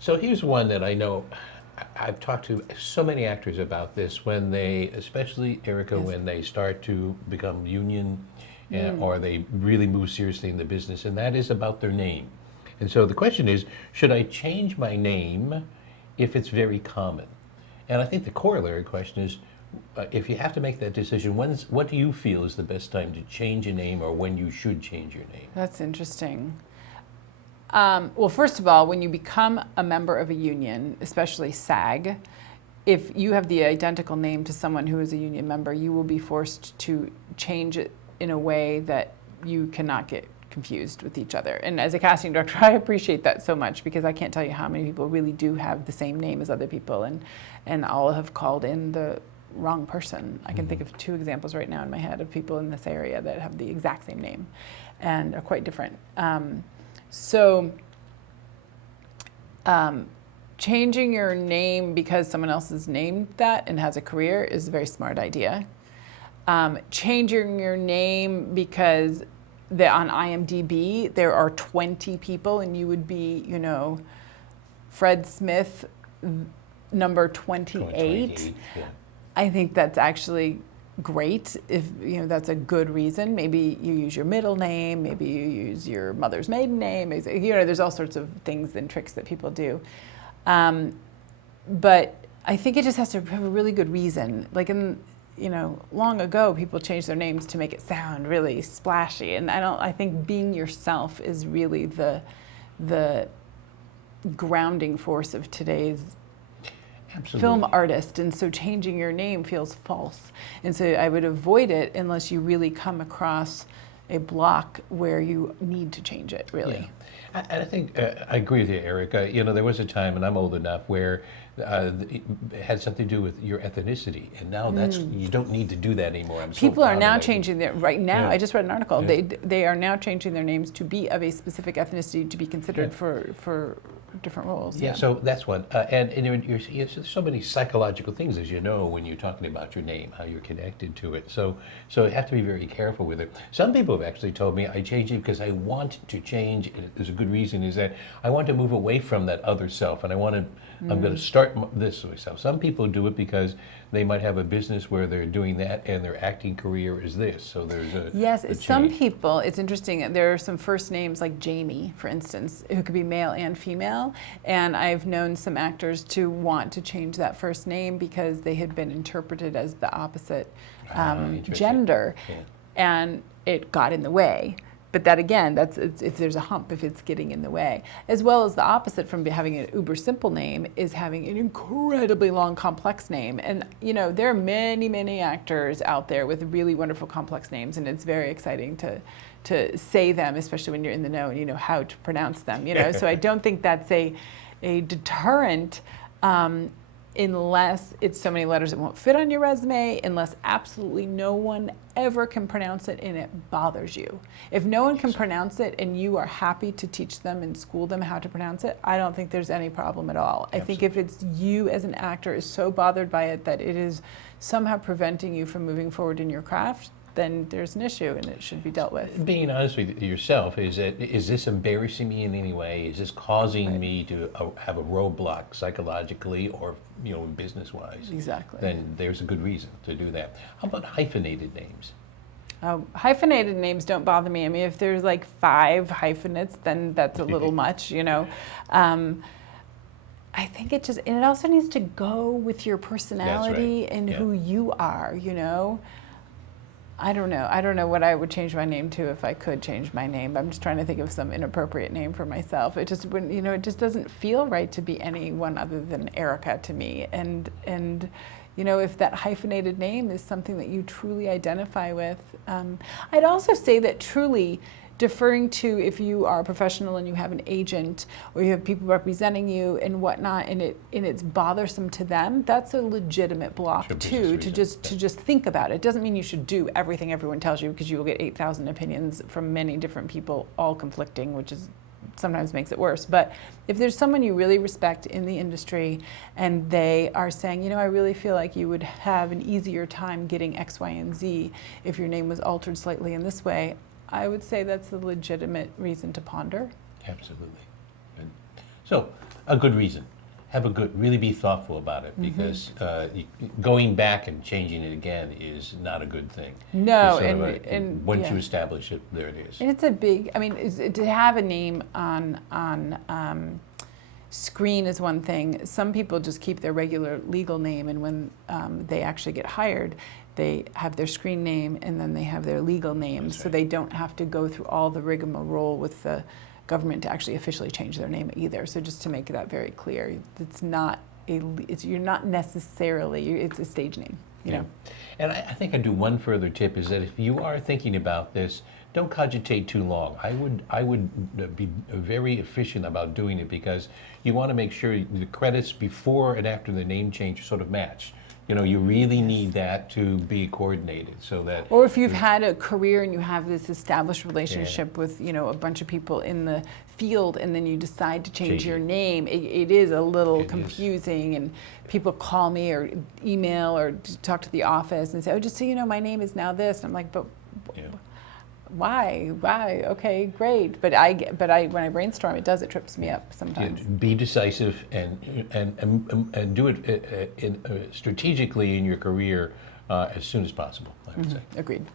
So here's one that I know I've talked to so many actors about this when they, especially Erica, Yes. when they start to become union or they really move seriously in the business, and that is about their name. And so the question is, should I change my name if it's very common? And I think the corollary question is, if you have to make that decision, what do you feel is the best time to change a name or when you should change your name? That's interesting. Well, first of all, when you become a member of a union, especially SAG, if you have the identical name to someone who is a union member, you will be forced to change it in a way that you cannot get confused with each other. And as a casting director, I appreciate that so much because I can't tell you how many people really do have the same name as other people, and all have called in the wrong person. I can think of 2 examples right now in my head of people in this area that have the exact same name and are quite different. So changing your name because someone else has named that and has a career is a very smart idea. Changing your name because on IMDb there are 20 people and you would be, Fred Smith, number 28. Yeah. I think that's actually great if that's a good reason. Maybe you use your middle name, maybe you use your mother's maiden name. There's all sorts of things and tricks that people do. But I think it just has to have a really good reason. Like long ago, people changed their names to make it sound really splashy, and I think being yourself is really the grounding force of today's Absolutely. film artist, and so changing your name feels false. And so I would avoid it unless you really come across a block where you need to change it, really. Yeah. And I think I agree with you, Erica. There was a time, and I'm old enough, where it had something to do with your ethnicity, and now you don't need to do that anymore. People are now changing their right now. Yeah. I just read an article. Yeah. They are now changing their names to be of a specific ethnicity to be considered for different roles. Yeah, so that's one. And there's so many psychological things, as you know, when you're talking about your name, how you're connected to it. So you have to be very careful with it. Some people have actually told me I changed it because I want to change. And there's a good reason is that I want to move away from that other self, and I'm going to start this myself. Some people do it because they might have a business where they're doing that, and their acting career is this. So there's a some change. people. It's interesting. There are some first names like Jamie, for instance, who could be male and female. And I've known some actors to want to change that first name because they had been interpreted as the opposite gender, and it got in the way. But that again, that's if there's a hump, if it's getting in the way. As well as the opposite from having an uber simple name is having an incredibly long, complex name. And there are many, many actors out there with really wonderful, complex names, and it's very exciting to say them, especially when you're in the know and you know how to pronounce them. So I don't think that's a deterrent. Unless it's so many letters it won't fit on your resume, unless absolutely no one ever can pronounce it and it bothers you. If no one can pronounce it and you are happy to teach them and school them how to pronounce it, I don't think there's any problem at all. I think if it's you as an actor is so bothered by it that it is somehow preventing you from moving forward in your craft, then there's an issue and it should be dealt with. Being honest with yourself, is this embarrassing me in any way? Is this causing me to have a roadblock psychologically or business-wise? Exactly. Then there's a good reason to do that. How about hyphenated names? Hyphenated names don't bother me. I mean, if there's like 5 hyphenates, then that's a little much, I think it also needs to go with your personality and who you are, I don't know what I would change my name to if I could change my name. I'm just trying to think of some inappropriate name for myself. It just wouldn't, it just doesn't feel right to be anyone other than Erica to me. And if that hyphenated name is something that you truly identify with, I'd also say that truly deferring to if you are a professional and you have an agent or you have people representing you and whatnot, and it's bothersome to them, that's a legitimate block too. To just think about it. It doesn't mean you should do everything everyone tells you, because you will get 8,000 opinions from many different people, all conflicting, which is sometimes makes it worse. But if there's someone you really respect in the industry and they are saying, I really feel like you would have an easier time getting X, Y, and Z if your name was altered slightly in this way, I would say that's a legitimate reason to ponder. Absolutely. Good. So a good reason. Really be thoughtful about it, because going back and changing it again is not a good thing. No, It's sort of and once yeah. you establish it, there it is. And it's a big, I mean, to have a name on screen is one thing. Some people just keep their regular legal name, and when they actually get hired, they have their screen name and then they have their legal name, That's so right. they don't have to go through all the rigmarole with the government to actually officially change their name either. So just to make that very clear, it's not you're not necessarily, it's a stage name, you know. And I think I'd do one further tip, is that if you are thinking about this, don't cogitate too long. I would be very efficient about doing it, because you want to make sure the credits before and after the name change sort of match. You know, you really need that to be coordinated, so that. Or if you've had a career and you have this established relationship with, you know, a bunch of people in the field, and then you decide to change your name, it is a little confusing. And people call me or email or talk to the office and say, oh, just so you know, my name is now this. And I'm like, but why? Okay, great. But when I brainstorm, it trips me up sometimes. Be decisive and do it strategically in your career as soon as possible, I would say. Agreed.